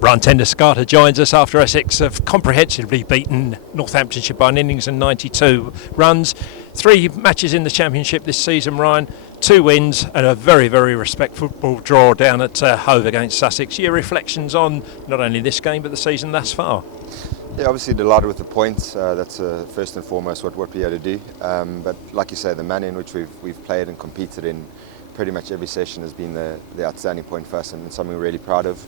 Brian Tenderscarter joins us after Essex have comprehensively beaten Northamptonshire by an innings and 92 runs. 3 matches in the Championship this season, Ryan. 2 wins and a very, very respectful draw down at Hove against Sussex. Your reflections on not only this game but the season thus far? Yeah, obviously delighted with the points. That's first and foremost what we had to do. But like you say, the manner in which we've played and competed in pretty much every session has been the outstanding point for us, and something we're really proud of.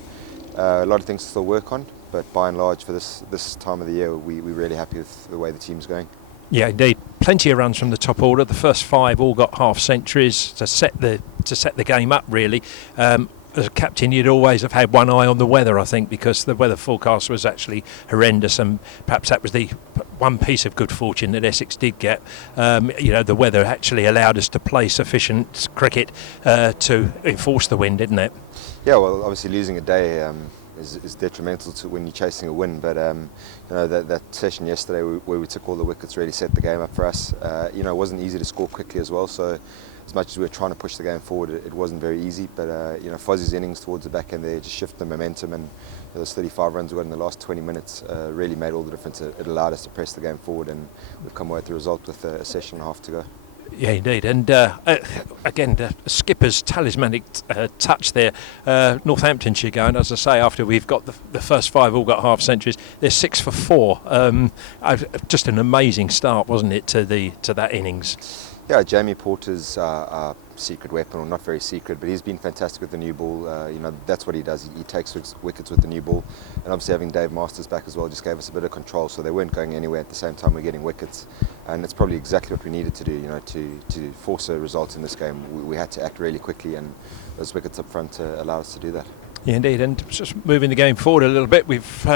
A lot of things to still work on, but by and large for this time of the year we're really happy with the way the team's going. Yeah, indeed. Plenty of runs from the top order. The first 5 all got half centuries to set the game up, really. As a captain, you'd always have had one eye on the weather, I think, because the weather forecast was actually horrendous, and perhaps that was the one piece of good fortune that Essex did get. The weather actually allowed us to play sufficient cricket to enforce the win, didn't it? Yeah, well, obviously losing a day is detrimental to when you're chasing a win, but that session yesterday where we took all the wickets really set the game up for us. It wasn't easy to score quickly as well, so as much as we were trying to push the game forward, it wasn't very easy, but Fozzie's innings towards the back end there just shifted the momentum, and those 35 runs we got in the last 20 minutes really made all the difference. It allowed us to press the game forward, and we've come away with the result with a session and a half to go. Yeah, indeed. And again, the skipper's talismanic touch there. Northamptonshire going, as I say, after we've got the first 5 all got half centuries, they're 6 for 4. Just an amazing start, wasn't it, to that innings? Yeah, Jamie Porter's secret weapon, or not very secret, but he's been fantastic with the new ball. That's what he does. He takes wickets with the new ball, and obviously having Dave Masters back as well just gave us a bit of control, so they weren't going anywhere at the same time we're getting wickets, and it's probably exactly what we needed to do. To force a result in this game, we had to act really quickly, and those wickets up front allow us to do that. Yeah, indeed. And just moving the game forward a little bit, we've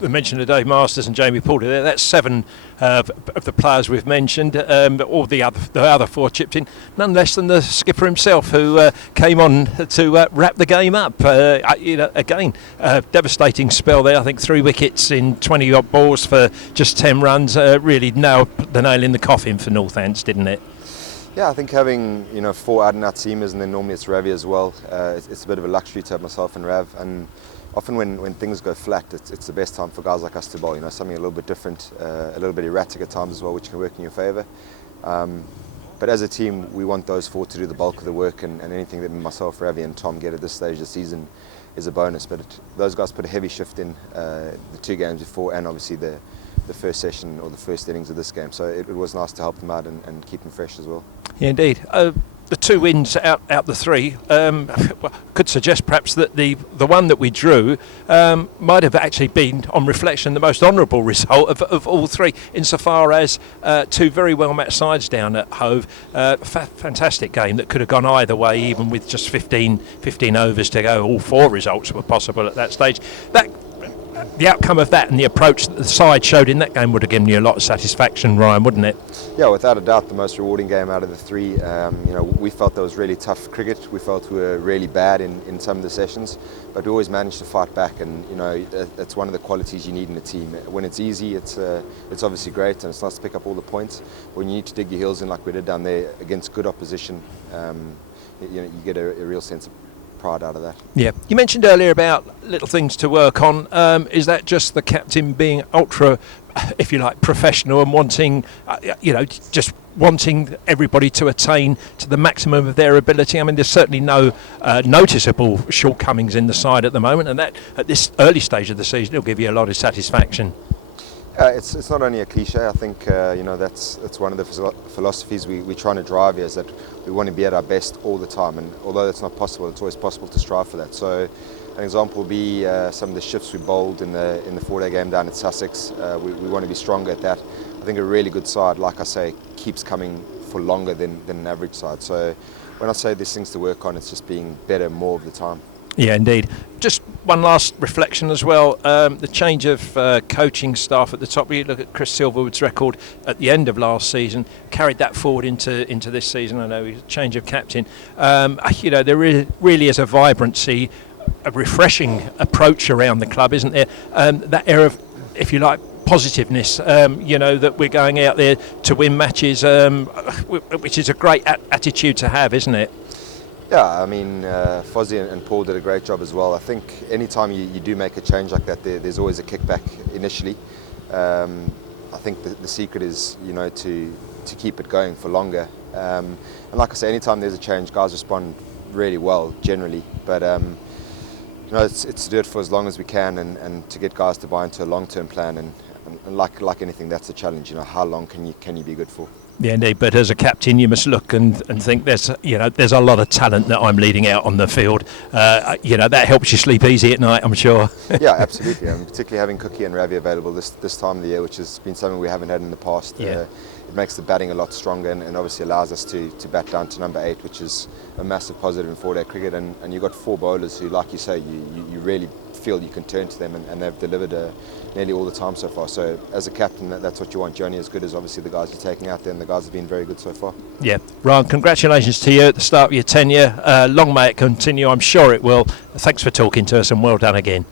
mentioned Dave Masters and Jamie Porter there. That's 7 of the players we've mentioned. All the other 4 chipped in, none less than the skipper himself, who came on to wrap the game up. Again, devastating spell there. I think 3 wickets in 20 odd balls for just 10 runs. Really nailed the nail in the coffin for Northants, didn't it? Yeah, I think having 4 out-and-out seamers, and then normally it's Ravi as well. It's a bit of a luxury to have myself and Rav, and often when things go flat, it's the best time for guys like us to bowl. Something a little bit different, a little bit erratic at times as well, which can work in your favour. But as a team, we want those 4 to do the bulk of the work, and anything that myself, Ravi, and Tom get at this stage of the season is a bonus. But those guys put a heavy shift in the 2 games before, and obviously the first session or the first innings of this game. So it was nice to help them out and keep them fresh as well. Yeah, indeed. The 2 wins out the 3 could suggest perhaps that the one that we drew might have actually been, on reflection, the most honourable result of all 3, insofar as 2 very well matched sides down at Hove. Fantastic game that could have gone either way, even with just 15 overs to go. All 4 results were possible at that stage. The outcome of that and the approach that the side showed in that game would have given you a lot of satisfaction, Ryan, wouldn't it? Yeah, without a doubt, the most rewarding game out of the 3. We felt that was really tough cricket. We felt we were really bad in some of the sessions, but we always managed to fight back, and that's one of the qualities you need in a team. When it's easy, it's obviously great, and it's nice to pick up all the points. But when you need to dig your heels in like we did down there against good opposition, you get a real sense of pride out of that. Yeah, you mentioned earlier about little things to work on. Is that just the captain being ultra, if you like, professional and wanting, just wanting everybody to attain to the maximum of their ability? I mean, there's certainly no noticeable shortcomings in the side at the moment, and that at this early stage of the season will give you a lot of satisfaction. It's not only a cliche. I think that's one of the philosophies we're trying to drive here, is that we want to be at our best all the time, and although that's not possible, it's always possible to strive for that. So an example will be some of the shifts we bowled in the 4-day game down at Sussex. We want to be stronger at that. I think a really good side, like I say, keeps coming for longer than an average side. So when I say there's things to work on, it's just being better more of the time. Yeah, indeed. Just one last reflection as well. The change of coaching staff at the top. You look at Chris Silverwood's record at the end of last season, carried that forward into this season. I know he's a change of captain. There really is a vibrancy, a refreshing approach around the club, isn't there? That air of, if you like, positiveness, that we're going out there to win matches, which is a great attitude to have, isn't it? Yeah, I mean, Fozzie and Paul did a great job as well. I think anytime you do make a change like that, there's always a kickback initially. I think the secret is, to keep it going for longer. And like I say, anytime there's a change, guys respond really well generally. But it's to do it for as long as we can, and to get guys to buy into a long-term plan. And like anything, that's a challenge. How long can you be good for? Yeah, indeed. But as a captain, you must look and think there's a lot of talent that I'm leading out on the field. That helps you sleep easy at night, I'm sure. Yeah, absolutely. Particularly having Cookie and Ravi available this time of the year, which has been something we haven't had in the past. Yeah. It makes the batting a lot stronger, and obviously allows us to bat down to number 8, which is a massive positive in 4-day cricket. And you've got 4 bowlers who, like you say, you really feel you can turn to them, and they've delivered nearly all the time so far. So as a captain, that's what you want. You're only as good as obviously the guys you're taking out there, and the guys have been very good so far. Yeah, Ryan, congratulations to you at the start of your tenure. Long may it continue, I'm sure it will. Thanks for talking to us, and well done again.